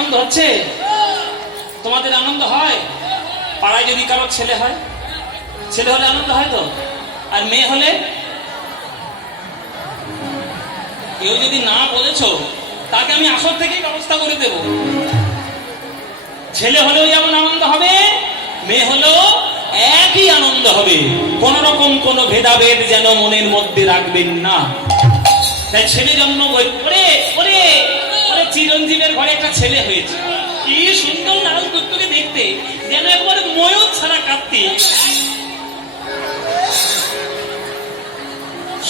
আনন্দ হচ্ছে? তোমাদের আনন্দ হয়? পাড়ায় যদি কারো ছেলে হয়, ছেলে হলে আনন্দ হয় তো? আর মেয়ে হলে? কেউ যদি না বলেছ, তাকে আমি আসর থেকেই ব্যবস্থা করে দেব। ছেলে হলেও যেমন আনন্দ হবে, মেয়ে হলেও একই আনন্দ হবে। কোন রকম কোন ভেদাভেদ যেন মনের মধ্যে রাখবেন না। তাই ছেলে জন্ম করে চিরঞ্জীবের ঘরে একটা ছেলে হয়েছে। কি সুন্দর লাল টুকটুকে দেখতে, যেন একবারে ময়ূর ছাড়া কাঁদতে।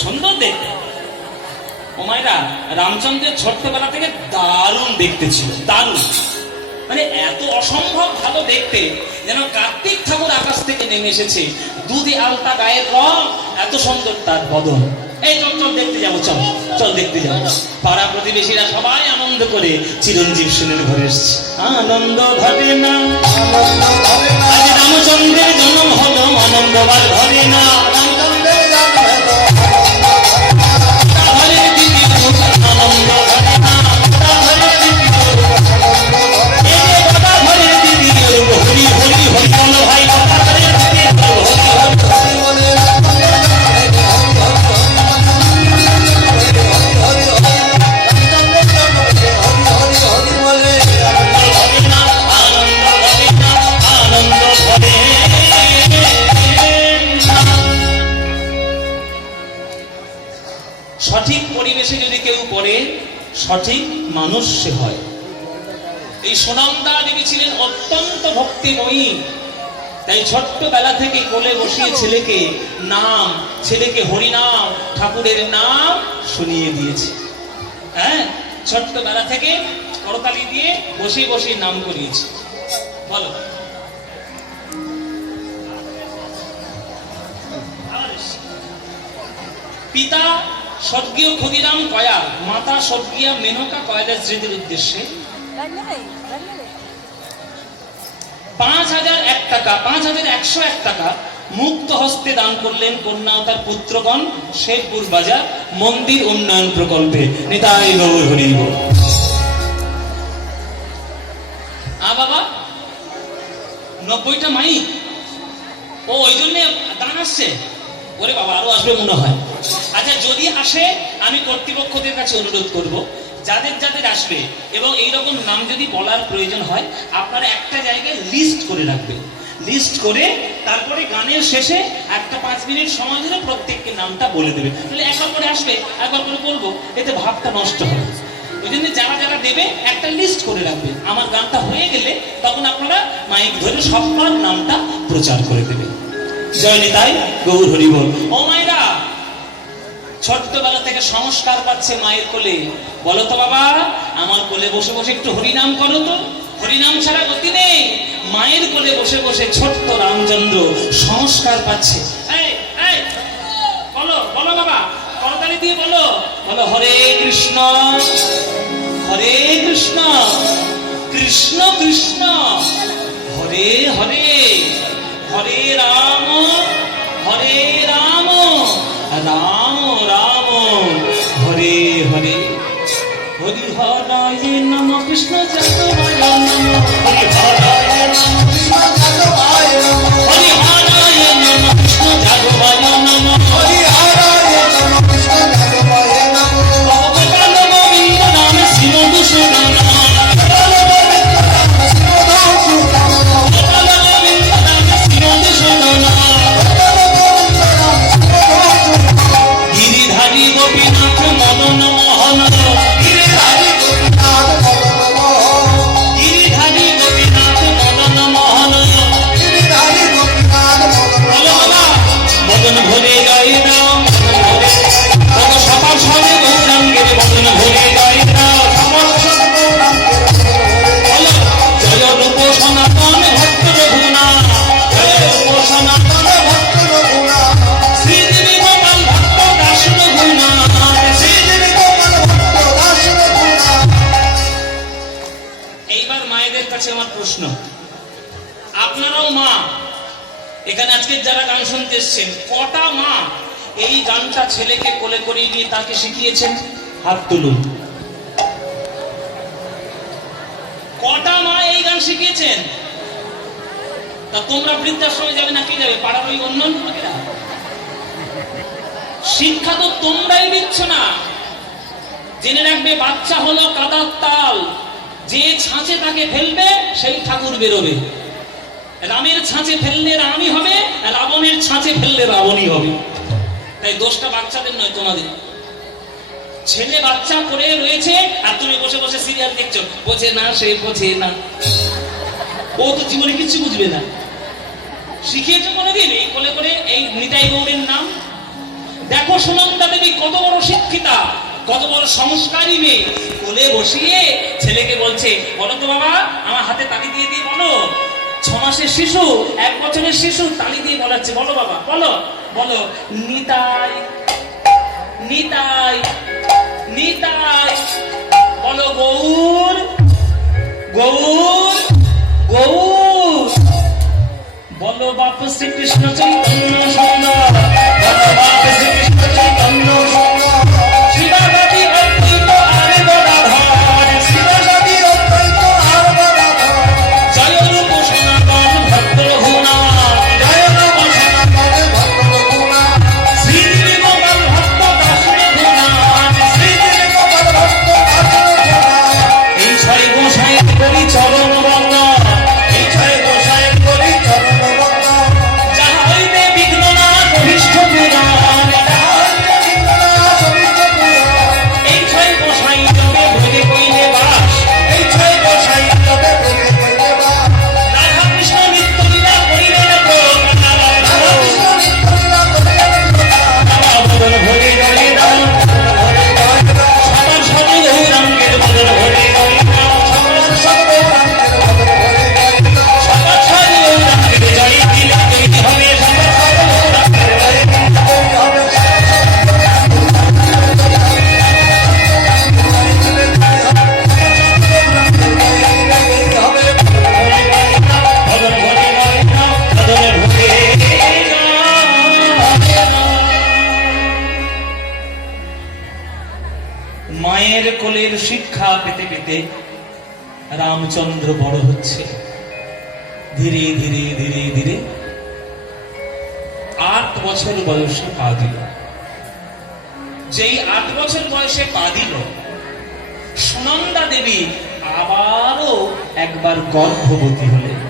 সুন্দর দেখতে। ও মায়েরা, রামচন্দ্রের ছোট্টবেলা থেকে দারুণ দেখতে ছিল, দারুণ, মানে এত অসম্ভব ভালো দেখতে, যেন কার্তিক ঠাকুর আকাশ থেকে নেমে এসেছে। দুধে আলতা গায়ের রং, এত সুন্দর তার বদন। এই চল চল দেখতে যাবো, চল চল দেখতে যাবো। পাড়া প্রতিবেশীরা সবাই আনন্দ করে চিরঞ্জীব সেনের ঘরে এসছে। আনন্দ ঘরে না, আজ রামচন্দ্রের জন্ম হলো, আনন্দ বার ঘরে না। সঠিক পরিবেশে যদি কেউ পড়ে, সঠিক মানুষ সে হয়। এই সুনন্দা দেবী ছিলেন অত্যন্ত ভক্তিময়ী। তাই ছোট্টবেলা থেকে কোলে বসিয়ে ছেলেকে নাম, ছেলেকে হরিনাম, ঠাকুরের নাম শুনিয়ে দিয়েছে। হ্যাঁ, ছোট্টবেলা থেকে করতালি দিয়ে বসিয়ে বসিয়ে নাম করিয়েছে। বলো, পিতা স্বর্গীয় ক্ষুদিরাম কয়াল, মাতা স্বর্গীয় মেনকা কয়ালের স্মৃতির উদ্দেশ্যে ৫,০০১ টাকা, ৫,১০১ টাকা মুক্ত হস্তে দান করলেন কন্যা ও তার পুত্রগণ শেরপুর বাজার মন্দির উন্নয়ন প্রকল্পে। নিতাই গৌর হরি বল। বাবা ৯০টা মাই, ও ওই জন্য দান আসছে। ওরে বাবা, আরো আসবে মনে হয়। আচ্ছা, যদি আসে আমি কর্তৃপক্ষদের কাছে অনুরোধ করব, যাদের যাদের আসবে এবং এইরকম নাম যদি বলার প্রয়োজন হয়, আপনারা একটা জায়গায় লিস্ট করে রাখবেন। লিস্ট করে তারপরে গানের শেষে একটা ৫ মিনিট সময় ধরে প্রত্যেককে নামটা বলে দেবে। তাহলে একবার করে আসবে, একবার করে বলবো, এতে ভাবটা নষ্ট হবে। ওই জন্য যারা যারা দেবে একটা লিস্ট করে রাখবেন। আমার গানটা হয়ে গেলে তখন আপনারা মাইক ধরে সবার নামটা প্রচার করে দেবেন। জয় নিতাই গৌর হরি বল। ও মায়েরা, ছোট্টবেলা থেকে সংস্কার পাচ্ছে মায়ের কোলে। বলো তো বাবা, আমার কোলে বসে বসে একটু হরিনাম করো তো। হরিনাম ছাড়া গতি নেই। মায়ের কোলে বসে বসে ছোট্ট রামচন্দ্র সংস্কার পাচ্ছে। বলো বলো বাবা, করতালি দিয়ে বলো, বলো হরে কৃষ্ণ হরে কৃষ্ণ কৃষ্ণ কৃষ্ণ হরে হরে, হরে রাম রাম রাম হরে হরে। হরি হরায় নমঃ কৃষ্ণ যাদবায় নমঃ, হরি হরায় নমঃ কৃষ্ণ যাদবায় নমঃ, হরি হরায় নমঃ কৃষ্ণ যাদবায় নমঃ, হরি হরায় নমঃ কৃষ্ণ যাদবায় নমঃ। ভগবান গোবিন্দ নাম শ্রীমধুসূদন, গিরিধারী গোপীনাথ মদন মোহন, গিরিধারী গোপীনাথ মদন মোহন, মদন ভরে গাই রাম, সকাল সবে গৌরাঙ্গের মদন ভরে গাই রাম। জয় রূপ সনাতন ভক্ত রঘুনাথ, জয় রূপ সনাতন ভক্ত রঘুনাথ, শ্রীদেবী গোপাল ভক্ত দাস রঘুনাথ, শ্রীদেবী গোপাল ভক্ত দাস রঘুনাথ। এইবার মায়েদের কাছে আমার প্রশ্ন, আপনারাও মা, এখানে আজকে যারা গান শুনতে এসছেন, কটা মা এই গানটা ছেলেকে কোলে করে নিয়ে তাকে শিখিয়েছেন? হাত তুলুন। কটা মা এই গান শিখিয়েছেন? তা তোমরা বৃদ্ধাশ্রমে যাবে না কে যাবে? পাড়ার ওই অন্য লোকেরা। শিক্ষা তো তোমরাই দিচ্ছ না। জেনে রাখবে, বাচ্চা হলো কাদার তাল, যে ছাঁচে তাকে ফেলবে সেই ঠাকুর বেরোবে। রামের ছাঁচে ফেললে রামই হবে, রাবণের ছাঁচে ফেললে রাবণই হবে। তাই দোষটা বাচ্চাদের নয়, তোমাদের। ছেলে বাচ্চা করে রয়েছে আর তুমি বসে বসে সিরিয়াল দেখছো। বোঝে না, সে বোঝে না, ও তো জীবনে কিছু বুঝবে না। শিখিয়েছো কোনোদিন এই কোলে করে এই নিতাই গৌরের নাম? দেখো সুনন্দা দেবী কত বড় শিক্ষিতা, কত বড় সংস্কারী মেয়ে। কোলে বসিয়ে ছেলেকে বলছে, বলো তো বাবা, আমার হাতে তালি দিয়ে দিয়ে বলো। 6 মাসের শিশু, 1 বছরের শিশু তালি দিয়ে বলাচ্ছে, বলো বাবা, বলো বলো, নিতাই নিতাই নিতাই, বলো গৌর গৌর গৌর, বলো বাপ শ্রীকৃষ্ণ চৈতন্য সুন্দর, বলো বাপ শ্রীকৃষ্ণ চৈতন্য সুন্দর, শিবাজি অদ্বৈত আর গদাধর, শিবাজি অদ্বৈত আর গদাধর, জয় রূপ সনাতন ভক্ত রঘুনা, জয় রূপ সনাতন ভক্ত রঘুনা, শ্রীদেবী গোপাল ভক্ত দাস রঘুনা, শ্রীদেবী গোপাল ভক্ত দাস রঘুনা, এই ছয় গোসাইয়ের করি চরণ বন্দ, এই ছয় গোসাইয়ের করি চরণ বন্দ, যাহা হইতে বিঘ্ন না অভিষ্ট পুরাণ, যাহা হইতে বিঘ্ন না অভিষ্ট পুরাণ, এই ছয় গোসাই যবে ভোগে কইলে বাস, এই ছয় গোসাই যবে ভোগে কইলে বাস, রাধা কৃষ্ণ নিত্য লীলা করিলেন তো, রাধা কৃষ্ণ নিত্য লীলা করিলেন তো, বাবা বদল ভোগে গলে দাও, ভোগে গলে দাও, সবার সাথে গৌরাঙ্গের বদল ভোগে গলে দাও, সবার সাথে গৌরাঙ্গের বদল ভোগে গলে দাও, সবার সাথে গৌরাঙ্গের জয় দিলে তৈরি হবে, সবার সাথে গৌরাঙ্গের জয় দিলে তৈরি হবে, বদল ভোগে গলে দাও, বদল ভোগে গলে দাও। মায়ের কোলের শিক্ষা পেতে পেতে রামচন্দ্র বড় হচ্ছে। ধীরে ধীরে ধীরে ধীরে 8 বছর বয়সে পা দিল। যেই 8 বছর বয়সে পা দিল, সুনন্দা দেবী আবারও একবার গর্ভবতী হলেন।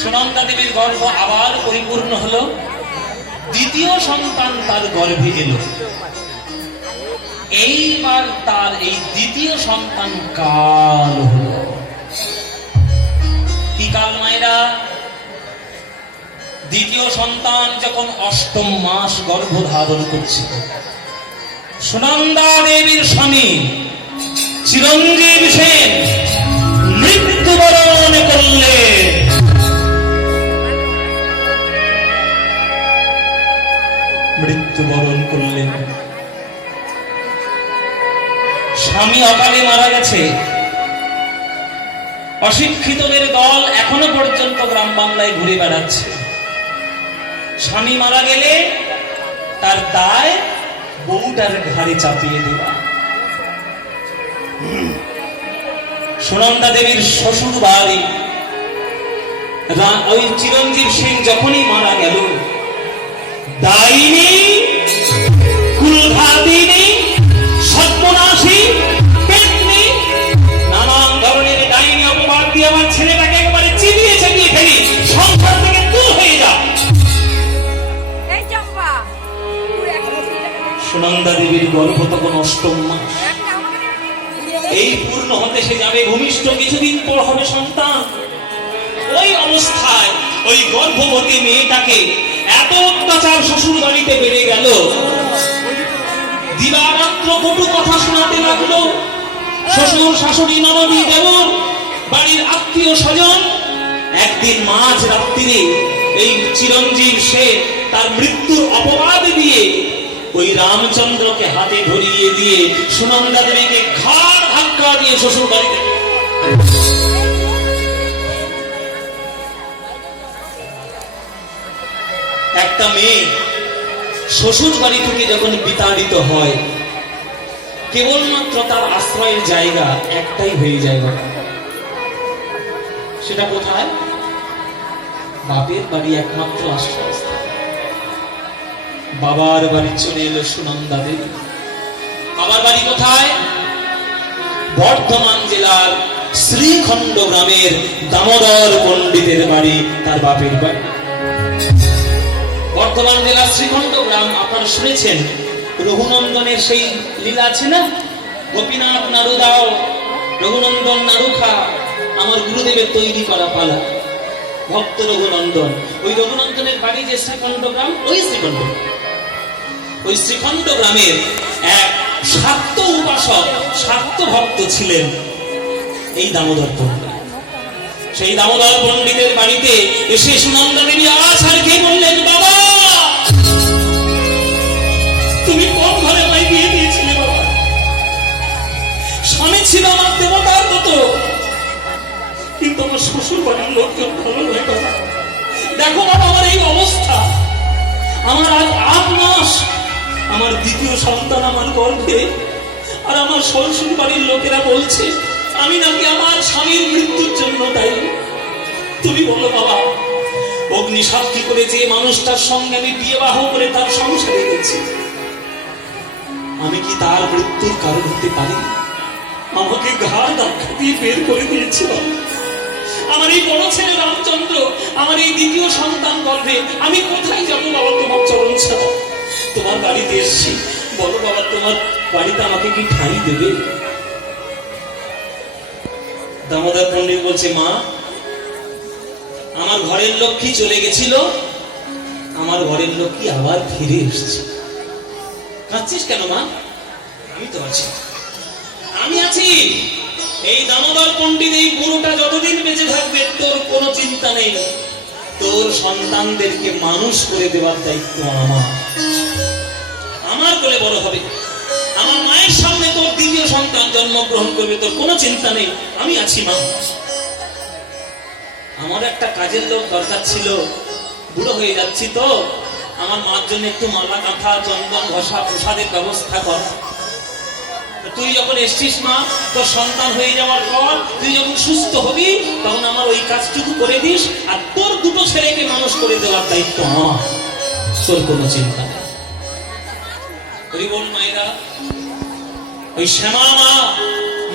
সুনন্দা দেবীর গর্ভ আবার পরিপূর্ণ হলো। দ্বিতীয় সন্তান তার গর্ভে এলো। এইবার তার এই দ্বিতীয় সন্তান কাল হলো। কি কাল মায়েরা? দ্বিতীয় সন্তান যখন 8ম মাস গর্ভ ধারণ করছে, সুনন্দা দেবীর স্বামী চিরঞ্জীব সেন মৃত্যুবরণ করলেন। মৃত্যুবরণ করলেন। স্বামী অকালে মারা গেছে। অশিক্ষিতদের দল এখনো পর্যন্ত গ্রাম বাংলায় ঘুরে বেড়াচ্ছে। স্বামী মারা গেলে তার দায় বউটার ঘাড়ে চাপিয়ে দেওয়া। সুনন্দা দেবীর শ্বশুর বাড়ি ওই চিরঞ্জীব সিং যখনই মারা গেল, দায়িনী, কুলঘাতিনী, সর্বনাশী, পেতনি, নানান ধরনের ডাইনি অপবাদ দিয়ে আমার ছেলেটাকে একেবারে চিবিয়ে চাপিয়ে ফেলি, সংসার থেকে দূর হয়ে যা। সুনন্দা দেবীর গর্ভ তখন 8ম মাস। এই পূর্ণ হতে সে যাবে, ভূমিষ্ঠ কিছুদিন পর হবে সন্তান। ওই অবস্থায় ওই গর্ভবতী মেয়েটাকে এত অত্যাচার শ্বশুর বাড়িতে বেড়ে গেল, দিবারাত্র কটু কথা শোনাতে লাগলো। শ্বশুর, শাশুড়ি, ননদী, দেবর, বাড়ির আত্মীয় স্বজন। একদিন মাঝ রাত্রিরে এই চিরঞ্জীব সে তার মৃত্যুর অপবাদ দিয়ে ওই রামচন্দ্রকে হাতে ধরিয়ে দিয়ে সুনন্দা দেবীকে ঘাড় ধাক্কা দিয়ে শ্বশুর বাড়িতে। একটা মেয়ে শ্বশুর বাড়ি থেকে যখন বিতাড়িত হয়, কেবলমাত্র তার আশ্রয়ের জায়গা একটাই হয়ে যায়, সেটা কোথায়? বাপের বাড়ি একমাত্র আশ্রয়। বাবার বাড়ি চলে এলো সুনন্দা দেবী। বাবার বাড়ি কোথায়? বর্ধমান জেলার শ্রীখণ্ড গ্রামের দামোদর পণ্ডিতের বাড়ি তার বাপের বাড়ি। বর্ধমান জেলার শ্রীখণ্ড গ্রাম, আপনারা শুনেছেন রঘুনন্দনের সেই লীলা আছে না, গোপীনাথ নাড়ু দাও, রঘুনন্দন নাড়ু খা, আমার গুরুদেবের তৈরি করা পালা। ভক্ত রঘুনন্দন, ওই রঘুনন্দনের বাড়ি যে শ্রীখণ্ড গ্রাম, ওই শ্রীখণ্ড গ্রামের এক শাক্ত উপাসক, শাক্ত ভক্ত ছিলেন এই দামোদর পণ্ডিত। সেই দামোদর পণ্ডিতের বাড়িতে এসে সুনন্দা দেবী আওয়াজ হারকে বললেন, বাবা তুমি কোন ঘরে আমায় বিয়ে দিয়েছিলে? বাবা, স্বামী ছিল আমার দেবতার মতো, কিন্তু আমার শ্বশুর বাড়ির লোকজন ভালো নয়। বাবা দেখো বাবা, আমার এই অবস্থা, আমার আজ 8 মাস, আমার দ্বিতীয় সন্তান আমার গর্ভে, আর আমার শ্বশুর বাড়ির লোকেরা বলছে আমি নাকি আমার স্বামীর মৃত্যুর জন্য দায়ী। তুমি বলো বাবা, অগ্নি সাক্ষী করে যে মানুষটার সঙ্গে আমি বিবাহ করে তার সংসারে গেছি, আমি কি তার মৃত্যুর কারণ হতে পারি? আমাকে ঘাড় ধাক্কা দিয়ে বের করে দিয়েছিল। আমার এই বড় ছেলে রামচন্দ্র, আমার এই দ্বিতীয় সন্তান গর্ভে, আমি কোথায় যাবো বাবা তোমার চরণ ছাড়া? তোমার বাড়িতে এসছি, বলো বাবা তোমার বাড়িতে আমাকে কি ঠাঁই দেবে? দামোদর পণ্ডিত বলছে, মা আমার ঘরের লক্ষ্মী চলে গেছিল, আমার ঘরের লক্ষ্মী আবার ফিরে এসেছে। কাঁদছিস কেন মা? আমি তো আছি, আমি আছি। এই দামোদর পণ্ডিত, এই বুড়োটা যতদিন বেঁচে থাকবে তোর কোনো চিন্তা নেই, তোর সন্তানদেরকে মানুষ করে দেওয়ার দায়িত্ব আমার কোলে বড় হবে, আমার মায়ের সামনে তোর দ্বিতীয় সন্তান জন্মগ্রহণ করবে, তোর কোনো চিন্তা নেই, আমি আছি মা। আমার একটা কাজের লোক দরকার ছিল, বুড়ো হয়ে যাচ্ছি তো, আমার মার জন্য একটু মালা কাঁথা, চন্দন ঘষা, প্রসাদের ব্যবস্থা কর। তুই যখন এসছিস মা, তোর সন্তান হয়ে যাওয়ার পর তুই যখন সুস্থ হবি, তখন আমার ওই কাজটুকু করে দিস, আর তোর দুটো ছেলেকে মানুষ করে দেওয়ার দায়িত্ব আমার, তোর কোনো চিন্তা নেই। হরিবোল মায়েরা, ওই শ্যামা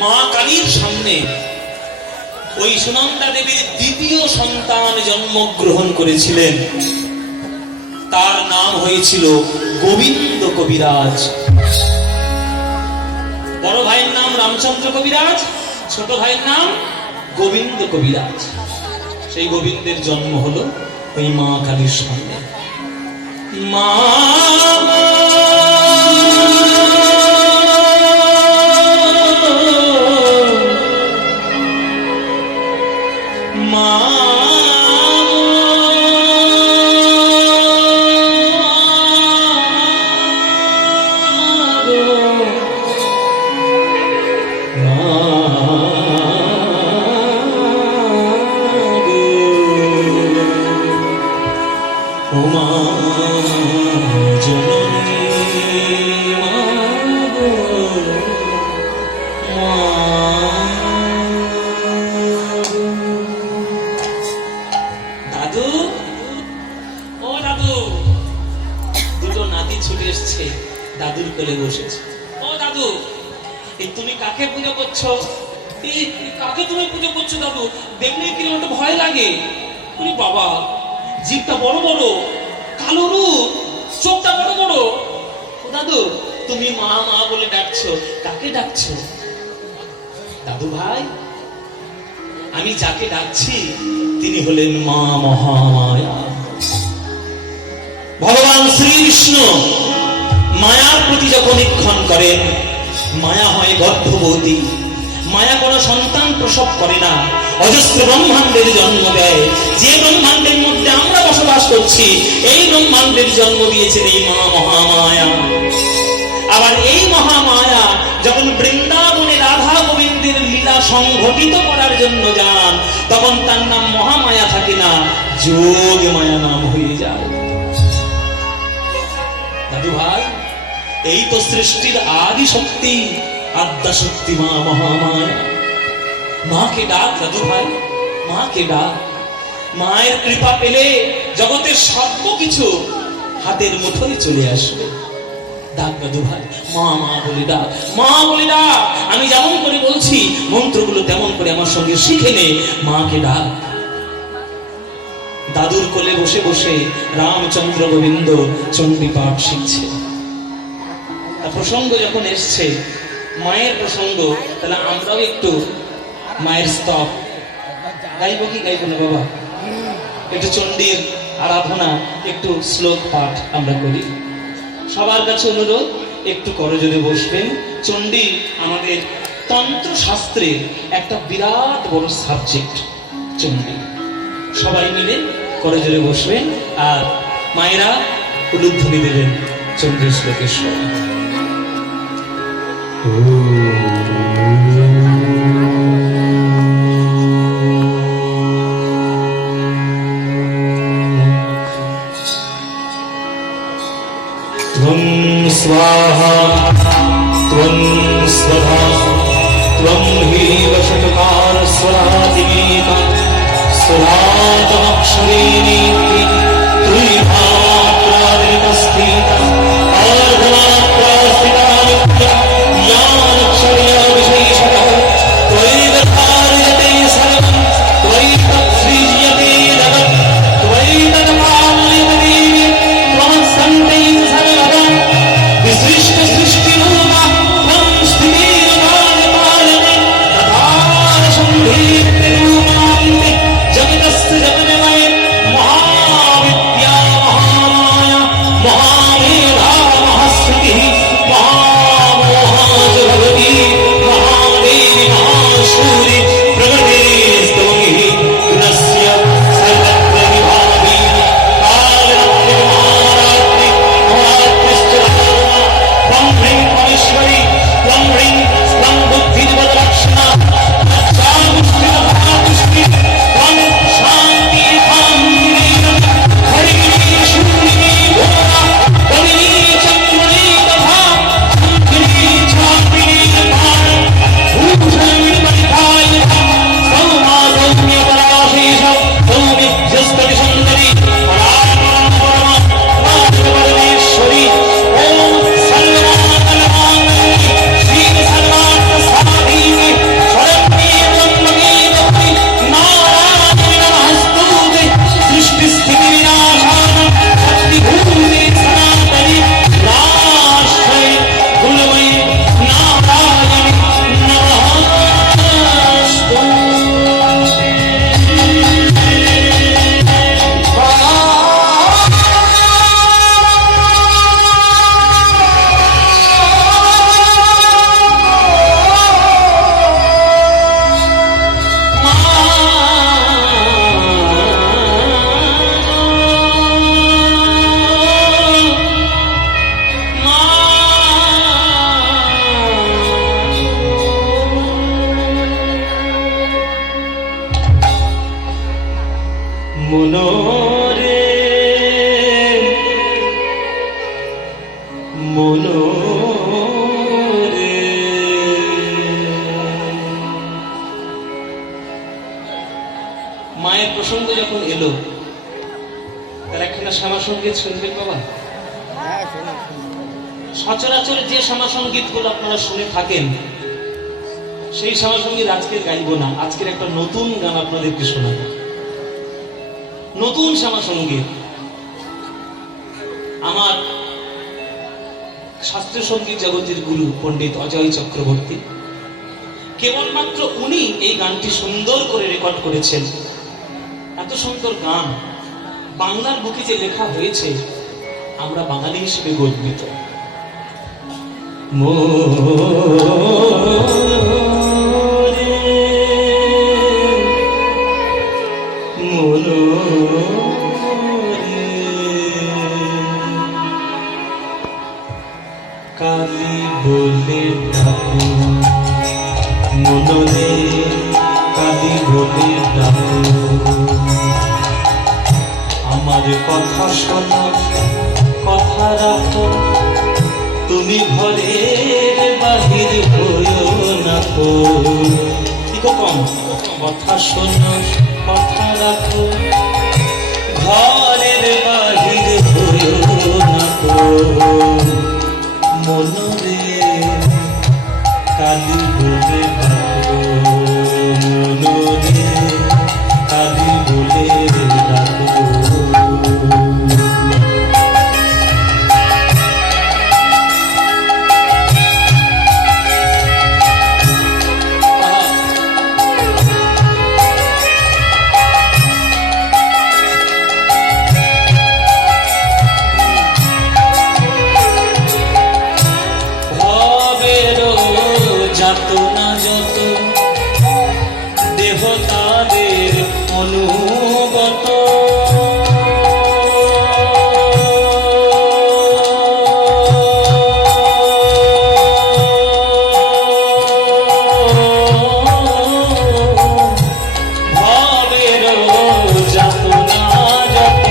মা কালীর সামনে ওই সুনন্দা দেবীর দ্বিতীয় সন্তান জন্মগ্রহণ করেছিলেন, তার নাম হয়েছিল গোবিন্দ কবিরাজ। বড় ভাইয়ের নাম রামচন্দ্র কবিরাজ, ছোট ভাইয়ের নাম গোবিন্দ কবিরাজ। সেই গোবিন্দের জন্ম হলো ওই মা কালীর সামনে। মা দাদুর কোলে বসেছে। ও দাদু, তুমি কাকে পুজো করছো? কাকে তুমি পুজো করছো দাদু? দেখলে কি আমার ভয় লাগে। বাবা, জিভটা বড় বড়, কালো রূপ, চোখটা বড় বড়। ও দাদু, তুমি মা মা বলে ডাকছো, কাকে ডাকছো? দাদু ভাই, আমি যাকে ডাকছি তিনি হলেন মা মহামায়া। ভগবান শ্রীকৃষ্ণ মায়ার প্রতি যখন ইক্ষণ করেন, মায়া হয় গর্ভবতী। মায়া কোনো সন্তান প্রসব করে না, অজস্র ব্রহ্মাণ্ডের জন্ম দেয়। যে ব্রহ্মাণ্ডের মধ্যে আমরা বসবাস করছি, এই ব্রহ্মাণ্ডের জন্ম দিয়েছেন এই মা মহামায়া। আবার এই মহামায়া যখন বৃন্দাবনে রাধা গোবিন্দের লীলা সংঘটিত করার জন্য যান, তখন তার নাম মহামায়া থাকে না, যোগ মায়া নাম হয়ে যায়। দাদু ভাই, এই তো সৃষ্টির আদি শক্তি, আদ্যা শক্তি মা মহামায়া। মাকে ডাক দাদু ভাই, মাকে ডাক। মায়ের কৃপা পেলে জগতের সর্বকিছু হাতের মুঠোয় চলে আসবে। ডাক দাদু ভাই, মা মা বলে ডাক, মা বলে ডাক। আমি যেমন করে বলছি মন্ত্রগুলো তেমন করে আমার সঙ্গে শিখে নে, মাকে ডাক। দাদুর কোলে বসে বসে রামচন্দ্র গোবিন্দ চণ্ডী পাঠ শিখছে। প্রসঙ্গ যখন এসছে মায়ের প্রসঙ্গ, তাহলে আমরাও একটু মায়ের স্তব গাইব কি গাইব না বাবা? একটু চণ্ডীর আরাধনা, একটু শ্লোক পাঠ আমরা করি। সবার কাছে অনুরোধ, একটু করজোড়ে বসবেন। চণ্ডী আমাদের তন্ত্র শাস্ত্রের একটা বিরাট বড় সাবজেক্ট চণ্ডী। সবাই মিলে করজোড়ে বসবেন আর মায়েরা উলুধ্বনি দেবেন চণ্ডীর শ্লোকের স্বর। स्वाहा त्वं स्वधा त्वं हि वशतकार स्वरादिमेका स्वरातमक्षरेणि त्रिभात्रादितस्थिता अर्धमात्रास्थिता यानक्षरया विशेषतः त्वयैव धार्यते सर्वं त्वयि तत्सृज्यते जगत् त्वयि तत्पाल्यते देवी त्वमस्सन्ते सर्वदा सृष्ट सृष्टि रूपा त्वं स्थितिर्मानपालने तथा संधीर्ति रूपान्ते जगतस्य जगन्मय महाविद्या महामाया महामेधा महाश्रुतिः महामोहा भगवती महादेवी महाशूरि प्रकृतिस्तवङ्गिः गुणस्य सर्वत्र विभागी कालरात्रि महारात्रि महारात्रिश्च त्वं ह्रीं परमेश्वरी त्वं ह्रीं त्वं बुद्धिर्वदलक्षणा सामुष्टिर्महापुष्टि त्वं शान्ति कान्तिरेव हरिणी शून्यी भोगा कविनी चक्रुणी तथा शङ्करी चापिनी पाण भूषणी परिधाय सौमा सौम्यपराशेष सौम्यभ्यस्तति सुन्दरी परात्मा परमा परमेश्वरी ॐ মনোরে মনোরে মায়ের প্রসঙ্গ যখন এলো, তার একখানা শ্যামাসঙ্গীত শুনবেন বাবা? সচরাচর যে শ্যামাসঙ্গীত গুলো আপনারা শুনে থাকেন সেই শ্যামাসঙ্গীত আজকের গাইব না। আজকের একটা নতুন গান আপনাদেরকে শোনাবো, নতুন শ্যামাসঙ্গীত। আমার শাস্ত্রীয় সঙ্গীত জগতের গুরু পণ্ডিত অজয় চক্রবর্তী, কেবলমাত্র উনি এই গানটি সুন্দর করে রেকর্ড করেছেন। এত সুন্দর গান বাংলার বুকে যে লেখা হয়েছে, আমরা বাঙালি হিসেবে গর্বিত। কালী বলে ডাকো মনরে, কালী বলে ডাকো আমার কথা শোনো, কথা রাখো, তুমি ঘরের বাহির হইও না। কম কথা শোনো, কথা রাখো, ঘরের বাহির হইও না তো মনরে কালি বলে ডাকো, মনরে কালি বলে ডাকো। যাতনা যত দেহ তাদের অনুগত, ভাবের যাতনা যত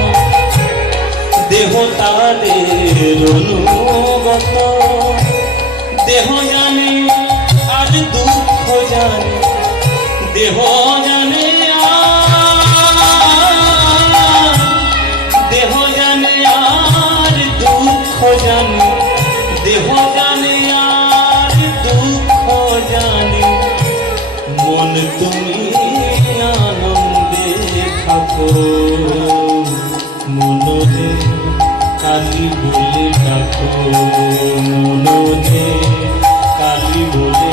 দেহ তাদের অনুগত, দেহ জানে আর দুঃখ জানে, দেহ জানে দেহ জানে আর দুঃখ জানে, দেহ জানে আর দুঃখ জানে, মন তুমি আনন্দে থাকো, মনরে কালি বলে ডাকো, মনরে কালি বলে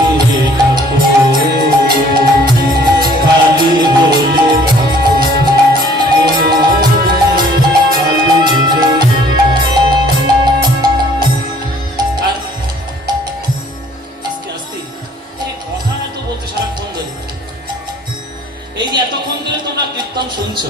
ডাকো, কালি বলে ডাকো, কালি বলে আস্তে আস্তে এই কথা এত বলতে সারাক্ষণ ধরে, এই যে এতক্ষণ ধরে তোমরা কীর্তন শুনছো,